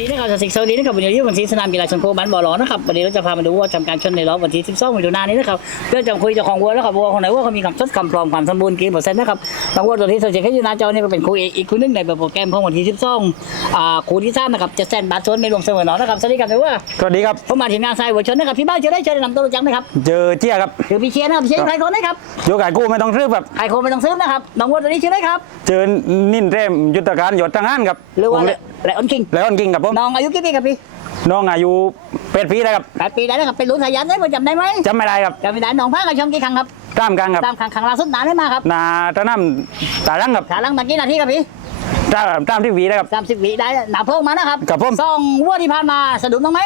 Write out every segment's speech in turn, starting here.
ดีนะครับสวัสดีสวัสดีนะครับวันนี้อยู่วันที่สนามกีฬาชนโคบ้านบ่อหลอนะครับวันนี้เราจะพามาดูวัวทำการชนในรอบวันที่12มิถุนายนนี้นะครับเรื่องจะคุยจ้าของวัวแล้วครับวัวคนไหนวัวเขามีคำทดคำพร้อมความสมบูรณ์กี่เปอร์เซ็นต์นะครับบางวัวตัวที่สังเกตให้อยู่หน้าจอนี่ก็เป็นคู่เอกอีกคู่นึงในโปรแกรมของวันที่12อ่าคู่ที่สามนะครับจะแซนบาทชนไม่รวมเสมอหนอนะครับสวัสดีครับวัวสวัสดีครับผมมาทีมงานทรายวัวชนนะครับพี่บ้านจะได้เชิญนำตัวรู้จักไหมครับเจอเจี๊ยครับคือพี่เชียร์นะครับเชียร์ใครคนนะครับโยกไก่กู้ไม่ต้องซื้อแบบใครคไม่ต้องซื้อนะครับน้องวัวตัวนี้ชื่ออะไรครับเจอนิ่นเรมยุทธการหยดทางห้านครับหรือว่า ผมแหละออนคิงแล้วอนกิงกับผมน้องอายุกี่ปีครับพี่น้องอายุเป็ดปีแล้วครับแปดปีได้นะครับเป็นรุ่นสายันได้ผมจำได้ไหมจำไม่ได้ครับจำไม่ได้น้องพากับชมกี่ครั้งครับตามกลางครับตามครั้งครั้งล่าสุดนานได้มาครับนาตะน้ำตาลังครับขาลังมากี่นาทีครับพี่ตามตามที่หวีนะครับสามสิบวิได้หนาเพิ่งมานะครับครับผมสองวัวที่ผ่านมาสะดุดบ้างไหม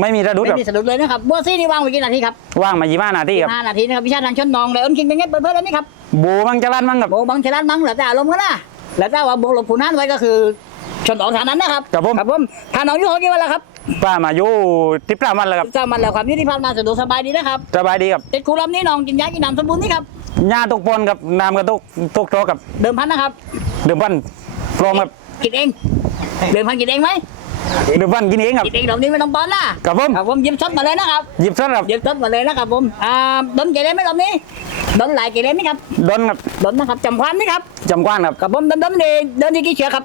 ไม่มีระดุดไม่ครับมีสะดุดเลยนะครับวัวซี่นี่วางไว้กี่นาทีครับว่างมายี่ห้านาทีครับห้านาทีนะครับพิชาทางชนน้องเลยอ้นคิงเป็นไงเปิดเผยได้ไหมครับบูมังจรันมังครับโบบังเชลันมั้งเหลือแต่อารมณ์กันนะแล้วแต่ว่าโบหลบผูนั้นไว้ก็คือ ชนออกฐานนั้นนะครับครับผม ครับผมทานน้องอยู่กี่วันแล้วครับป้ามาอยู่ทิพย์ปรามันแล้วครับจำมันแล้วความยุติธรรมมาสะดวกสบายดีนะครับสบายดีครับติดคูลำนี้น้องกินยากินน้ำสมบูรณ์นี่ครับหญ้าตกปนครับน้ำก็ตกตกโตกับเดิมพันนะครับเดือดพันพร้อมครับกินเองเดิมพันกินเองไหมเดือดพันกินเองครับกินเองรอบนี้ไม่ต้องป้อนนะครับผมครับผมหยิบช็อตมาเลยนะครับหยิบซะครับหยิบช็อตมาเลยนะครับผมอ่าดนเกเรไหมรอบนี้ดนหลายเกเรไหมครับดนครับดนนะครับจำควันไหมครับจำกว้านครับกับผมดนดนเดเดินที่กี่เชือกครับ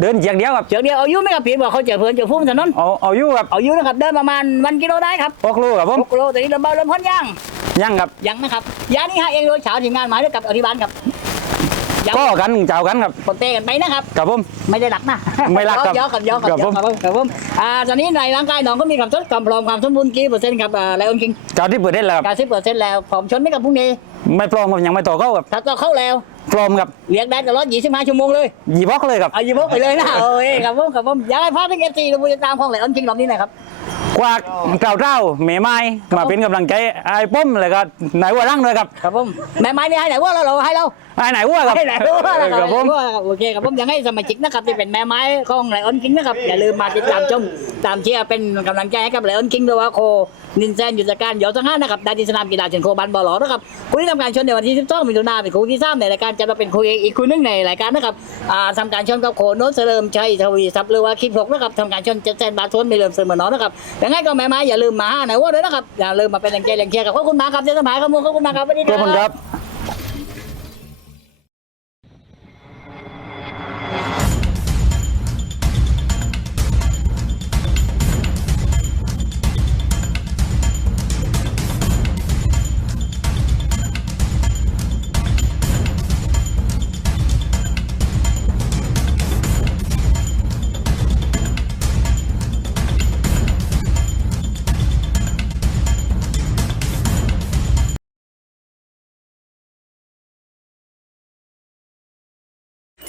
เดินเฉียงเดียวครับเชือกเดียวเอาอยุไหมครับพี่บอกเขาเจอเพื่อนเจอฟุ้งถนนเอาเอาอยู่ครับเอาอยุนะครับเดินประมาณวันกิโลได้ครับพกลูกครับผมหกกิโลแต่นี้เริ่มเบาเริ่มพ้นย่างยังครับยังนะครับยานี่ฮะเองโดยเช้าทีมงานหมายด้วยกับอธิบาลครับยังก็กันเจ้ากันครับปนเตะกันไปนะครับกับผม ไม่ได้หลักนะไม่รักครับยอกกับยอกกับครับยผอกมกับผมครับผมอ่าตอนนี้ในร่างกายน้องก็มีความสดความพร้อมความสมบูรณ์กี่เปอร์เซ็นต์ครับอ่าไลออนคิงเจ้าที่เปิดได้แล้วครับการสิบเปอร์เซ็นต์แล้วผมชนไม่กับพรุ่งนี้ ไม่พร้อมครับยังไม่ต่อเข้าครับถ้าก็เข้าแล้ว พร้อมครับเรียกได้ตลอด25ชั่วโมงเลยหยีบล็อกเลยครับเอาอยู่พกไปเลยนะโอ้ยครับผมครับผมอยากให้พาไปเอฟซีเราจะตามของไลออนคิงรอบนี้หนะครับกวากเจ้าเจ้าเมไม้มาเป็นกำลังใจไอ้ป้อมเลยก็ไหนวัวร่างเลยครับครับผมแม่ไม้นี่ให้ไหนว่าเราเราให้เรา ไอ้ไหนวัวครับ ให้ไหนว่าเราครับผม โอเคครับผมยังให้สมาชิกนะครับที่เป็นแม่ไม้ของไลออนคิงนะครับอย่าลืมมาติดตามชมตามเชียร์เป็นกำลังใจให้กับไลออนคิงด้วยว่าโคนินแซนยุทธการเดี๋ยวทั้งห้านะครับได้ที่สนามกีฬาเชิงโคบันบอลหลอนะครับคู่ที่ทำการชนในวันที่12มิถุนายนเป็นคู่ที่สามในรายการจะมาเป็นคู่เอกอีกคู่หนึงในรายการนะครับอ่าทำการชนกับโคโนตเสริมชัยทวีทรัพย์หรือว่าคิดหกนะครับทำการชนเจ็ดแสนบาททวนไม่เริ่มเสมอน้อยนะครับยังไงก็แม่ไม้อย่าลืมมาห้าในว่าด้วยนะครับอย่าลืมมาเป็นแรงใจแรงเชียร์กับขอบคุณมากครับเจ้าสมัยขอบคุณขอบคุณมากครับวันนี้ขอบคุณครับ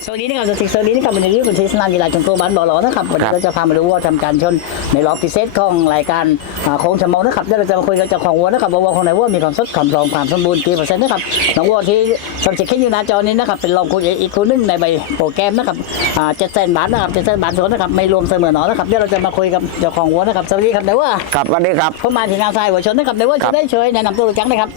สวัสดีนะครับสวัสดีสวัสดีนะครับวันนี้เป็นเทศนากีฬาชนโคบ้านบ่อหลอนะครับวันนี้เราจะพามาดูว่าทำการชนในรอบพิเศษของรายการโค้งชมองนะครับเดี๋ยวเราจะมาคุยกับเจ้าของวัวนะครับวัวของไหนวัวมีความสดความรอมความสมบูรณ์กี่เปอร์เซ็นต์นะครับน้องวัวที่สมเสร็จแค่อยู่หน้าจอนี้นะครับเป็นรองคุณอีกคนนึงในใบโปรแกรมนะครับเจ็ดแสนบาทนะครับเจ็ดแสนบาทสดนนะครับไม่รวมเสมอหนอนะครับเดี๋ยวเราจะมาคุยกับเจ้าของวัวนะครับสวัสดีครับเดี๋ยวครับสวัสดีครับผมมาถึงงานทรายหัวชนนะครับเดี๋ยวว่าจะได้ช่วยแนะนำตัวรู้จักนะครับ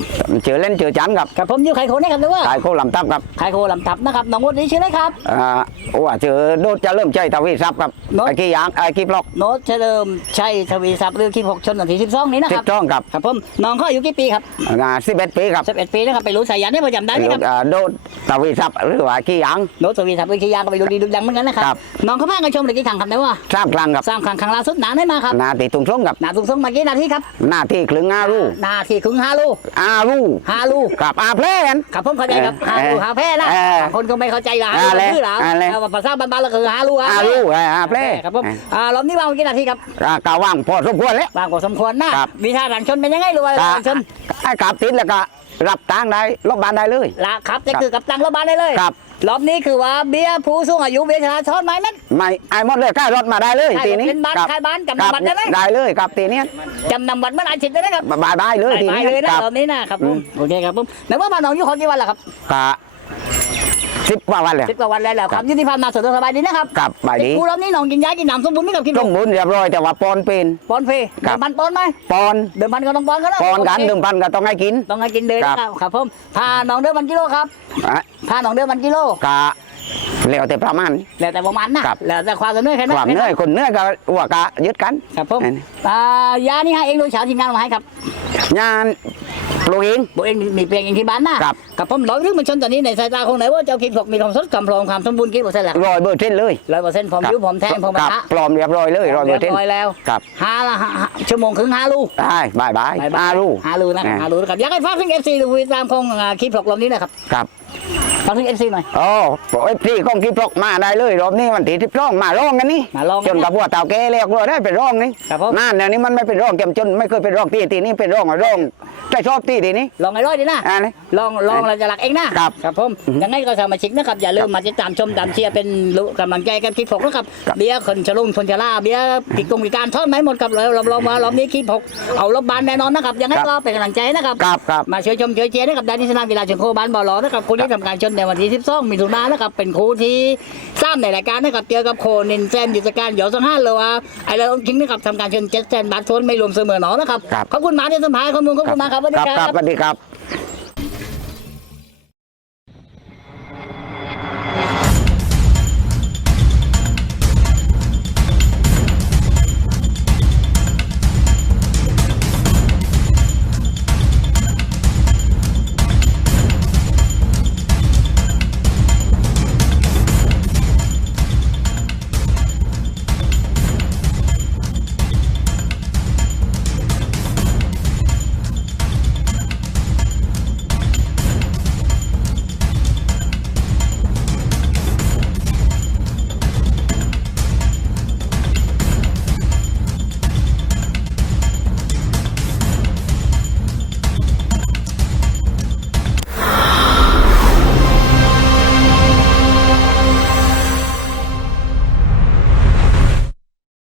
ชื่อเล่นชื่อจันครับครับผมอยู่ไข่โคนะครับเดี๋ยวว่าขายโคลำตับครับไข่โคลำทับนะครับน้องวัวนี้ชื่ออะไรครับอ่าว่าชื่อโดดจะเริ่มใจทวีทรัพย์ครับโน้ต ไอ้กี้ยางไอ้กี้บล็อกโน้ตเฉลิมชัยทวีทรัพย์เรื่องที่6ชนวันที่12นี้นะสิครับ บช่องครับครับผมน้องเขาอายุกี่ปีครับงานสิบเอ็ดปีครับ11ปีนะครับไปรู้สายยันได้ประจำได้ไหมครับอ่าโดดทวีทรัพย์หรือว่ากี้ยาง โน้ตทวีทรัพย์วิทยาก็ไปดูดีดูดังเหมือนกันนะครับ ครับ น้องเขาพากันชมเลยกี่ครั้งครับได้ว่าสร้างกลางครับสามครั้งครั้งล่าสุดหนาได้มาครับหนาตีตุงส่งครับหนาสูงส่งมากี่นาทีครับหน้าที่คลึงอารูหนาที่ครึ่งห้าลูอารูห้าลู กับอาเพลน ครับผมเข้าใจครับเออห้าลูห้าแพร่นะเออบางคนก็ไม่เข้าใจหรอกอ่าห้าลูเลยคือเหรออ่าเลยเอาภาษาบ้านๆเราคือห้าลูอารูเอออาเพลครับผมอ่ารอบนี้วางไว้กี่นาทีครับอ่ากาว่างพอสมควรแล้ววางกว่าสมควรนะครับวิชาหลังชนเป็นยังไงรู้ว่ากาหลังชนไอ้กาบติดแล้วก็รับตังค์ได้ลบบานได้เลยละครับจะคือกับตังรถบ้านได้เลยครับรอบนี้คือว่าเบี้ยผู้สูงอายุเบี้ยชราชนไหมนั้นไม่ไอ้หมดเลยกล้ารถมาได้เลยได้ทีนี้เป็นบ้านครับขายบ้านกำคนัรันบัตรได้ไหมได้เลยครับทีเนี้ยจำนำบัตรเมื่อไหร่ฉิดได้ไหมครับบายบายเลยทีไปนี้เลยนะครับรอบนี้นะครับผมอืมโอเคครับผมไหนว่าบ้านน้องอยู่ขอกี่วันล่ะครับกะ สิบกว่าวันเลยสิบกว่าวันแล้วแหละความยุติธรรมมาสะดวกสบายดีนะครับครับบายดีติกูรอบนี้น้องกินยากินน้ำสมบูรณ์ไหมครับกินต้องบุญเรียบร้อยแต่ว่าปอนเป็นปอนฟรีครัเดิบมพันปอนไหมปอนเดิมพันก็ต้องปอนกันแล้วปอนกันโเคหนึ่งพันก็ต้องให้กิน ต้องให้กินเลยนะครับ ครับผมพาน้องเดิมพันกิโลครับอะพาน้องเดิมพันกิโลกะแล้วแต่ประมาณ แล้วแต่ประมาณนะครับ แล้วแต่ความเหนื่อยแค่นั้นความเหนื่อยคนเหนื่อยก็ว่าก็ยึดกัน ครับผมนั่นอ่ายานี่ให้เองโดยเช้าทีมงานมาให้ครับ งานป ลูกเองบอกเองมีเพียงเองที่บ้านนะครับ กับผมร้อยเรื่องมันชนตอนนี้ในสายตาของไหนว่าเจ้าคิดบอกมีความสดความพร้อมความสมบูรณ์กี่เปอร์เซ็นต์แล้วรอยเบอร์เส้นเลยร้อยเปอร์เซ็นต์พร้อมยิ้วพร้อมแทงพร้อมคปะรับทะปลอมเรียบร้อยเลยรอยเบอร์เส้นเรียบร้อยแล้วครับห้าละห้าห้าชั่วโมงครึ่งห้าลูกได้บายบายอาลูกฮาลูนะครับฮาลูนะครับอยากให้ฟังถึงเอฟซีดูตามของอ่าคลิปหลอกลมนี้นะครับครับ ฟังถึงเอฟซีหน่อยโอ้โอ้ยพี่ของกินพกมาได้เลยรอบนี้วันที่ทิพร่องมาร้องกันนี่มาร้องกันจนกับพวกเต่าแก่แล้วก็ได้เป็นร้องนี่ครับผม นั่นแล้วนี่มันไม่เป็นร้องแกมจนไม่เคยเป็นร้องตีตีนี่เป็นร้องอะร้องใจชอบตีตีนี้ ลองไอ้ร้อยดีนะอ่านี่ลองลองเราจะหลักเองนะครับครับผมยังไงก็สมาชิกนะครับ อย่าลืมมาติดตามชมตามเชียร์เป็นรู้กำลังใจกันคลิปหกนะครับ ครับ เบียร์คนชะลุงคนชะลาเบียร์ผิดกงผิดการทอดไหมหมดครับเลยเราเรามารอบนี้คลิปหกเอารถบานแน่นอนนะครับยังไงก็เป็นกำลังใจนะครับ ครับครับ มาช่วยชมช่วยเชียร์นะครับดานิสนามกีฬาเชิงโคบานบอลลอนะครับคู่นี้ทำการชนในวันที่ 12มิถุนายนนะครับ เป็นคู่ที่สามในรายการนะครับเจอกับโคนินเซนยุทธการเหยาสังห้าเลยว่าไอ้เราจริงนะครับทำการชนเจ็ดแสนบาททวนไม่รวมเสมอหนอนะครับ ครับ ขอบคุณมาที่สัมภาษณ์ข้อมูลขอบคุณมากครับสวัสดีครับ สวัสดีครับ